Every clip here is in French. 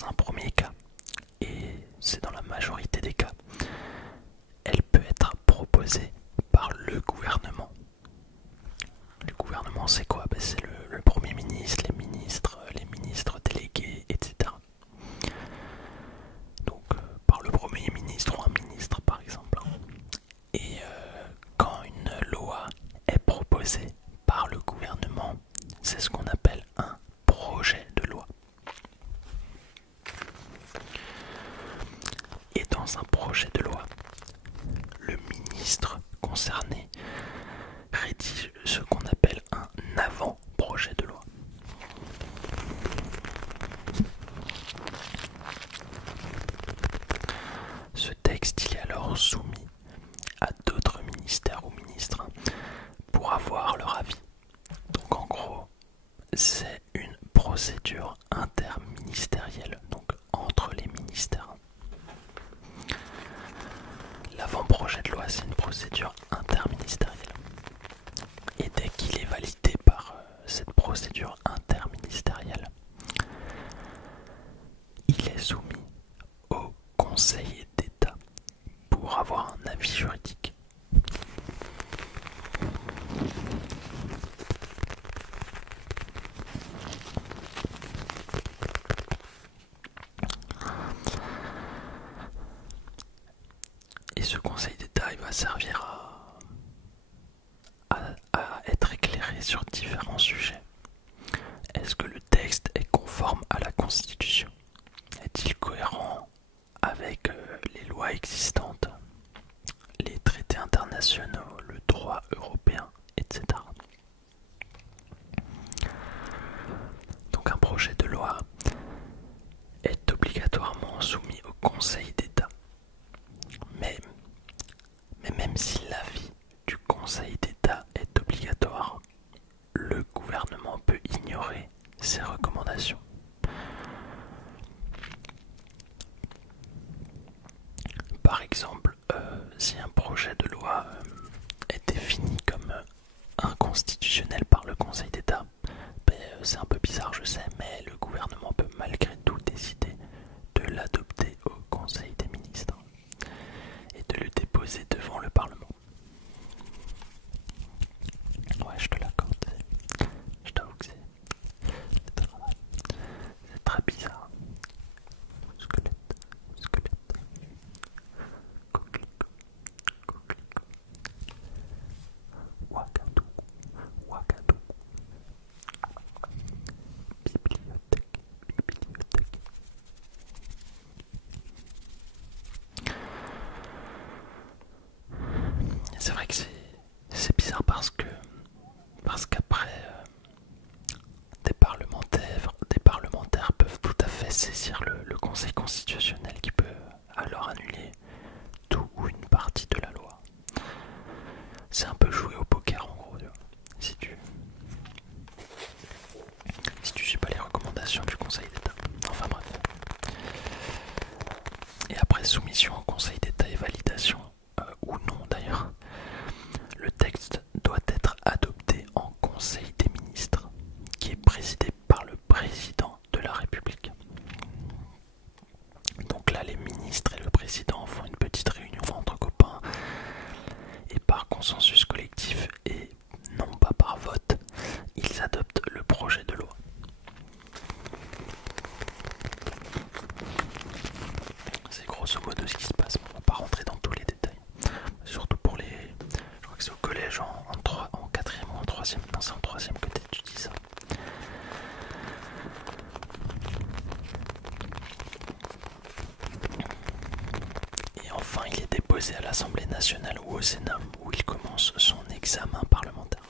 dans un premier cas, et c'est dans la majorité des cas, elle peut être proposée par le gouvernement. Le gouvernement, c'est quoi? C'est le Premier ministre, les ministres délégués, etc. Donc par le Premier ministre ou un ministre par exemple. Et quand une loi est proposée par le gouvernement, c'est ce qu'on appelle un projet de loi. Et dans un projet de loi, le ministre concerné rédige ce qu'on appelle un avant-projet de loi. Ce texte il est alors soumis à d'autres ministères ou ministres pour avoir leur avis. Donc en gros, c'est une procédure interministérielle, donc entre les ministères. L'avant-projet de loi, c'est une procédure interministérielle. Et dès qu'il est validé par cette procédure interministérielle, il est soumis au Conseil d'État pour avoir un avis juridique. Et ce Conseil d'État, il va servir à être éclairé sur différents sujets. Est-ce que le texte est conforme à la Constitution? Est-il cohérent avec les lois existantes, les traités internationaux, le droit européen, etc. Donc un projet de loi est obligatoirement soumis au Conseil d'État. Mais même si l'avis du Conseil d'État est obligatoire, le gouvernement peut ignorer ces recommandations. Par exemple, si un projet de loi est défini comme inconstitutionnel par le Conseil d'État, c'est un peu bizarre je sais, mais le gouvernement peut malgré tout décider de l'adopter au Conseil des ministres et de le déposer devant le Parlement. Ouais, je te l'accorde, je t'avoue que c'est très bizarre. Squelette, squelette, coquelicot, coquelicot, wakadou, wakadou, bibliothèque, bibliothèque. C'est vrai que c'est bizarre parce qu'après des parlementaires peuvent tout à fait saisir le Conseil constitutionnel qui peut alors annuler tout ou une partie de la loi. C'est un peu jouer au poker en gros, si tu suis pas les recommandations du Conseil d'État. Enfin bref. Et après soumission au Conseil d'État et validation, ou non d'ailleurs, le texte doit être adopté en Conseil des ministres, qui est présidé par le président de la République. Donc là, les ministres et le président font une petite réunion entre copains, et par consensus collectif, et non pas par vote, ils adoptent le projet de loi. C'est grosso modo ce qui se passe, on va pas rentrer dans tous les détails. Surtout pour les... Je crois que c'est au collège en 4ème ou en 3ème. Non, c'est en 3ème que tu dis ça. Et enfin, il est déposé à l'Assemblée nationale ou au Sénat où il commence son examen parlementaire.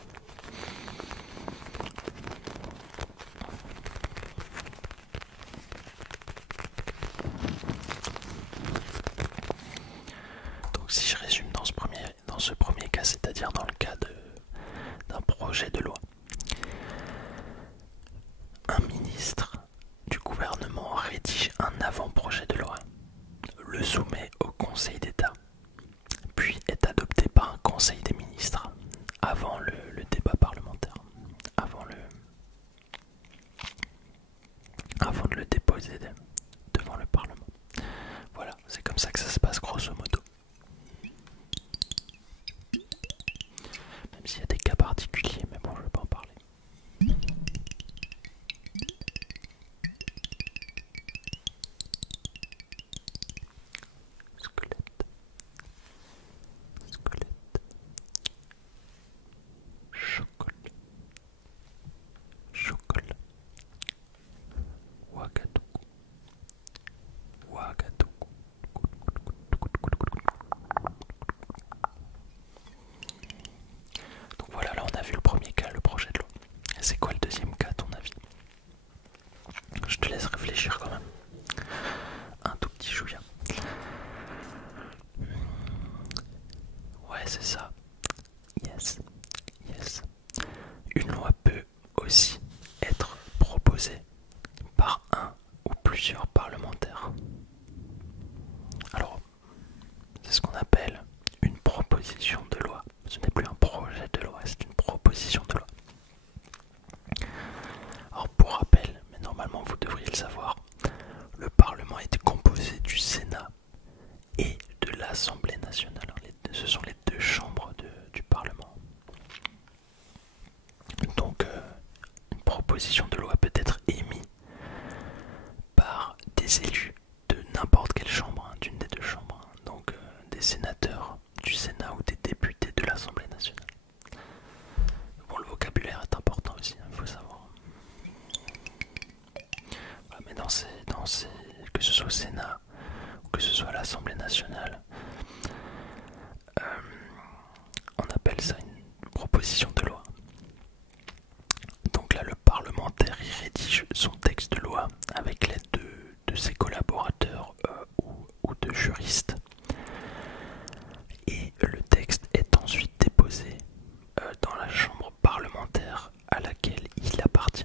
Donc si je résume dans ce premier cas, c'est-à-dire dans le cas d'un projet de loi, un ministre du gouvernement rédige un avant-projet de loi, le soumet au Conseil d'État, puis est adopté par un Conseil des ministres avant le débat parlementaire, avant de le déposer plusieurs parlementaires. Alors, c'est ce qu'on appelle une proposition de loi. Ce n'est plus un projet de loi, c'est une proposition de loi. Alors pour rappel, mais normalement vous devriez le savoir, le Parlement est composé du Sénat et de l'Assemblée nationale. Ce sont les deux chambres du Parlement. Donc une proposition de loi peut être émise par des élus de n'importe quelle chambre, hein, d'une des deux chambres, hein, donc des sénateurs du Sénat ou des députés de l'Assemblée nationale. Bon, le vocabulaire est important aussi, il faut savoir. Voilà, mais que ce soit au Sénat ou que ce soit à l'Assemblée nationale, on appelle ça une proposition de loi. Donc là, le parlementaire il rédige son texte de loi avec l'aide de ses collaborateurs ou de juristes. Et le texte est ensuite déposé dans la chambre parlementaire à laquelle il appartient.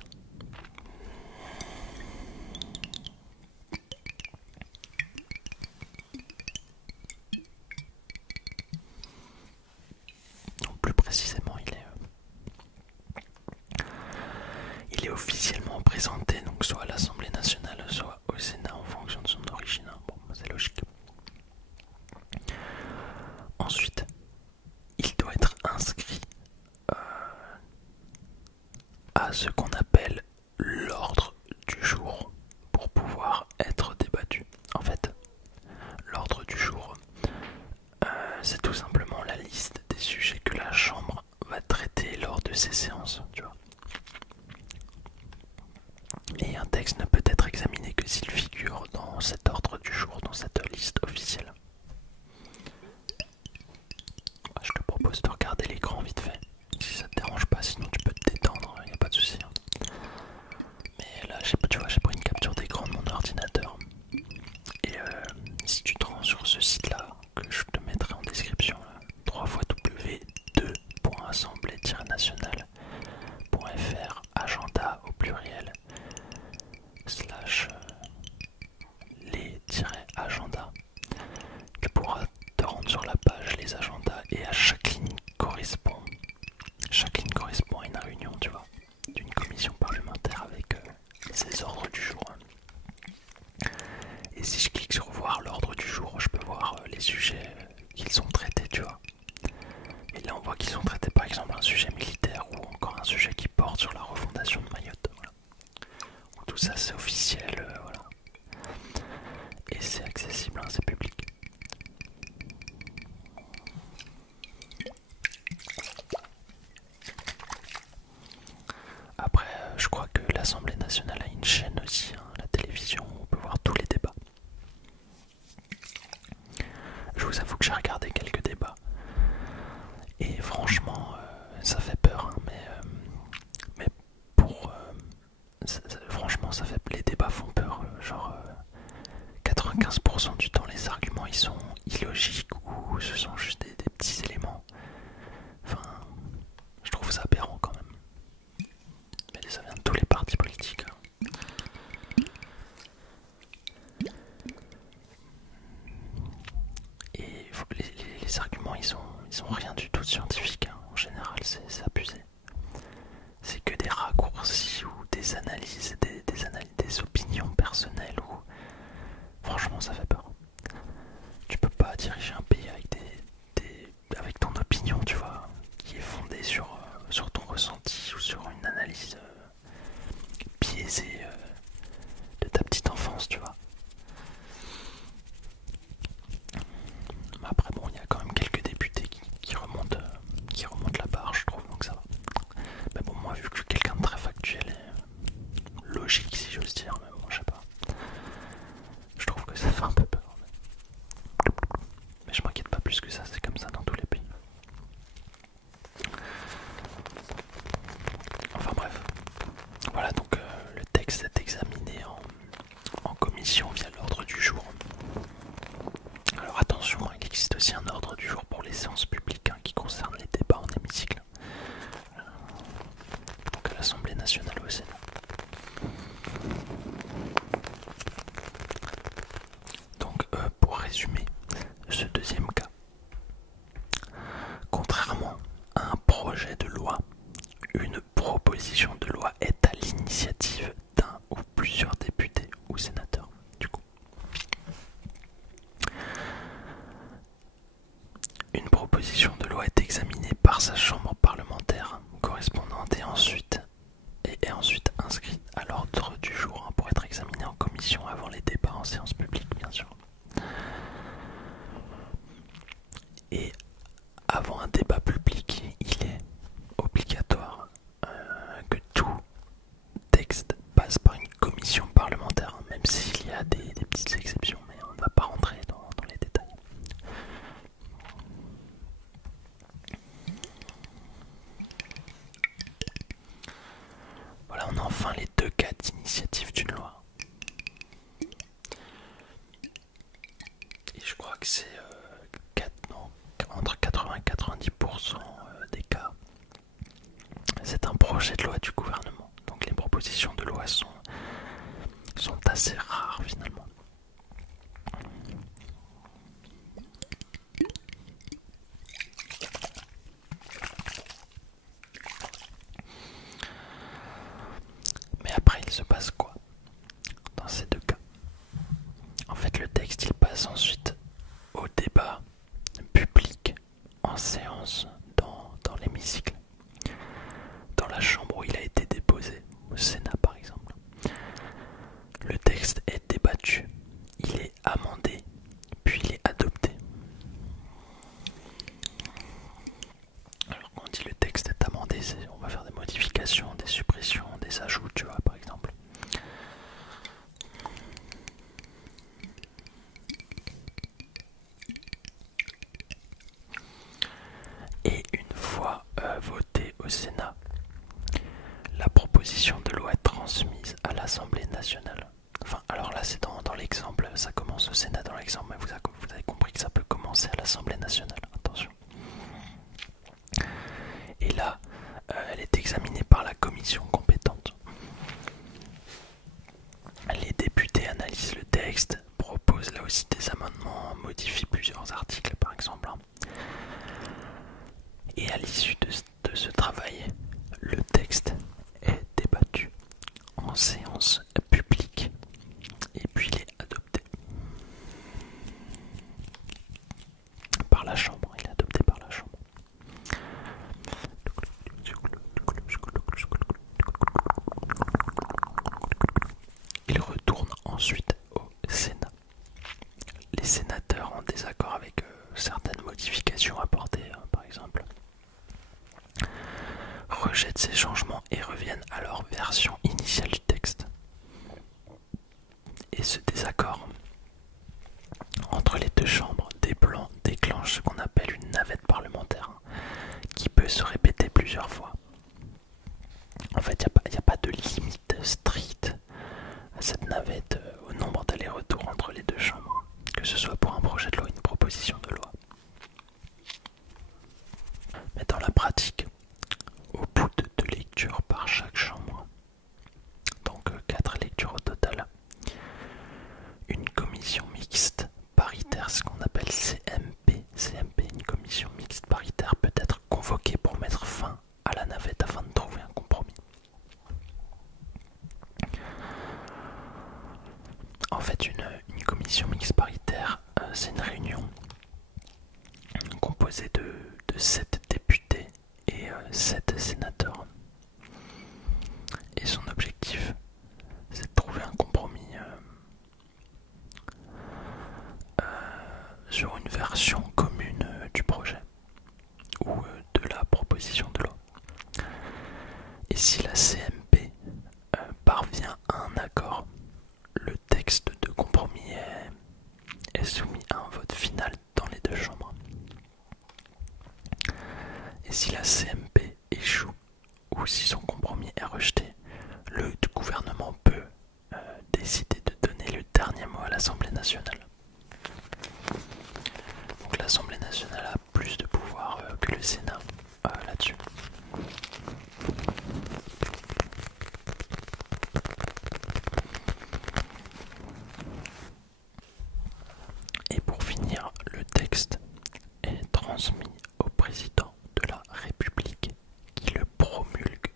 Donc plus précisément, il est officiellement présenté donc soit à l'Assemblée nationale, soit au Sénat en fonction de son origine. Bon, c'est logique. Ensuite, il doit être inscrit à ce qu'on appelle l'ordre du jour pour pouvoir être débattu. En fait, l'ordre du jour, c'est tout simplement la liste des sujets que la Chambre va traiter lors de ses séances, tu vois. Et un texte ne peut être examiné que s'il figure dans cet ordre du jour, dans cette liste officielle. Je te propose de regarder l'écran vite fait, si ça te dérange pas, sinon tu peux te détendre, y a pas de souci. Mais là, tu vois, j'ai pris une capture d'écran de mon ordinateur. Et si tu te rends sur ce site-là, que je te mettrai en description, www.assemblée-nationale.fr, agenda au pluriel, /les-agendas, tu pourras te rendre sur la page les agendas et à chaque ligne correspond à une réunion, tu vois, d'une commission parlementaire avec ses ordres du jour. Et si je clique sur voir l'ordre du jour, je peux voir les sujets qu'ils sont traités, tu vois. Et là on voit qu'ils ont traité par exemple un sujet militaire ou encore un sujet qui porte sur la refondation de Mayotte. Voilà. Tout ça c'est officiel, voilà. Et c'est accessible, hein, c'est public. Après, je crois que l'Assemblée nationale a une chaîne aussi, hein, la télévision, où on peut voir tous les débats. Je vous avoue que j'ai regardé quelques débats. Et franchement, ça fait peur, hein, mais franchement, les débats font peur. Genre, 95% du temps, les arguments ils sont illogiques ou ce sont juste des petits éléments. Enfin, je trouve ça aberrant quand même. Mais ça vient de tous les partis politiques. Hein. Et les arguments ils sont rien du tout scientifiques. Hein. En général, c'est abusé. C'est que des raccourcis ou des analyses, des opinions personnelles. Franchement, ça fait peur. Tu peux pas diriger un pays avec que c'est entre 80 et 90% des cas, c'est un projet de loi du gouvernement. Donc les propositions de loi sont assez rares finalement. Mais après, il se passe quoi dans ces deux cas? En fait, le texte, il passe ensuite au débat public en séance dans l'hémicycle, dans la chambre où il a été déposé, au Sénat par exemple. Le texte est débattu, il est amendé, puis il est adopté. Alors quand on dit le texte est amendé, on va faire des modifications, des suppressions, des ajouts, tu vois, par exemple. Et une fois voté au Sénat, la proposition de loi est transmise à l'Assemblée nationale. Enfin, alors là c'est dans l'exemple, ça commence au Sénat dans l'exemple, mais vous avez compris que ça peut commencer à l'Assemblée nationale, attention. Et là, elle est examinée par la commission compétente. Les députés analysent le texte, proposent là aussi des amendements, modifient plusieurs articles par exemple. Et à l'issue de ce travail, le texte est débattu en séance publique et puis il est adopté par la Chambre. Il est adopté par la Chambre. Il retourne ensuite au Sénat. Les sénateurs en désaccord avec certaines modifications apportées, par exemple, rejettent ces changements et reviennent à leur version initiale du texte. Et ce désaccord entre les deux chambres déclenche ce qu'on appelle une navette parlementaire, qui peut se répéter plusieurs fois. En fait, il n'y a pas de limite stricte à cette navette au nombre d'allers-retours entre les deux chambres, que ce soit pour un projet de loi ou une proposition de loi. Mais dans la pratique, au bout de 2 lectures par chaque chambre, donc 4 lectures au total, une commission mixte paritaire, ce qu'on appelle CMP, une commission mixte paritaire peut être convoquée pour mettre fin à la navette afin de trouver un compromis. En fait, une commission mixte paritaire, c'est une réunion composée de 7 députés et 7 sénateurs. Et son objectif, c'est de trouver un compromis sur une version commune du projet ou de la proposition de loi. Et si la CMP parvient à un accord, le texte de compromis est soumis à un vote final dans les deux chambres. Et si la CMP échoue ou si son compromis est rejeté, le gouvernement peut décider de donner le dernier mot à l'Assemblée nationale. Donc l'Assemblée nationale a plus de pouvoir que le Sénat là-dessus. Et pour finir, le texte est transmis au président de la République qui le promulgue.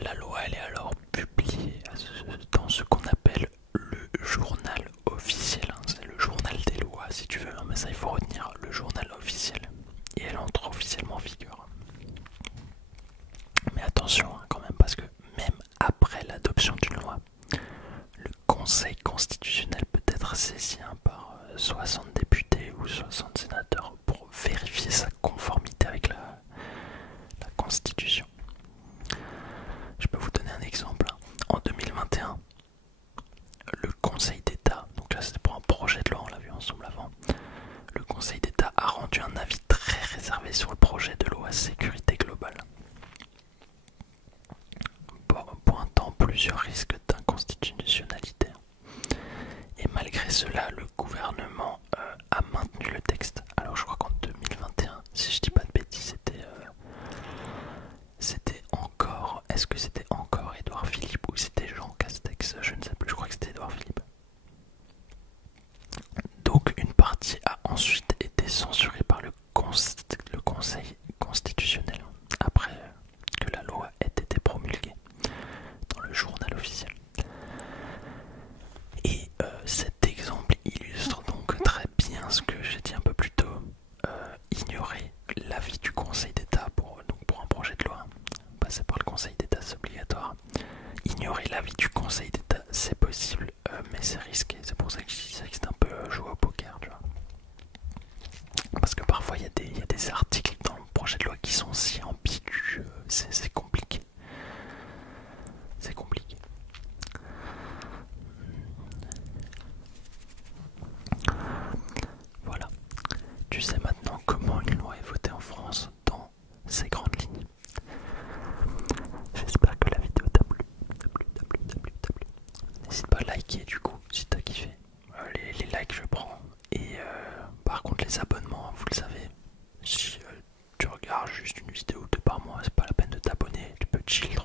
La loi elle est alors publiée dans ce qu'on appelle le journal officiel. C'est le journal des lois si tu veux, mais ça il faut retenir, le journal officiel. Et elle entre officiellement en vigueur. Mais attention quand même, parce que même après l'adoption d'une loi, le Conseil constitutionnel peut être saisi par 60 députés ou 60 sénateurs pour vérifier sa conformité avec la Constitution. Je peux vous donner un exemple. En 2021, le Conseil d'État, donc là c'était pour un projet de loi, on l'a vu ensemble avant, le Conseil d'État a rendu un avis très réservé sur le projet de loi sécurité globale, pointant plusieurs risques d'inconstitutionnalité. Et malgré cela, le gouvernement a maintenu le texte. Alors je crois qu'en 2021, si je dis pas de bêtises, c'était encore... Est-ce que c'était encore Édouard Philippe ou c'était Jean Castex? Je ne sais plus, je crois que c'était Édouard Philippe. Donc une partie a ensuite été censurée par le Conseil constitutionnel après que la loi ait été promulguée dans le journal officiel. Et cet exemple illustre donc très bien ce que j'ai dit un peu plus tôt. Ignorer l'avis du Conseil d'État pour un projet de loi, passer par le Conseil d'État c'est obligatoire. Ignorer l'avis du Conseil d'État c'est possible, mais c'est risqué. C'est pour ça que je disais que c'est un peu jouer au poker, tu vois. Parce que parfois il y a des articles dans le projet de loi qui sont si ambigus, c'est compliqué. C'est compliqué. Voilà. Tu sais maintenant comment une loi est votée en France dans ses grandes lignes. J'espère que la vidéo t'a plu. N'hésite pas à liker du coup si t'as kiffé. Les likes je prends. Et par contre les abonnements, vous le savez, si tu regardes juste une vidéo de par mois, c'est pas la peine de t'abonner, tu peux chill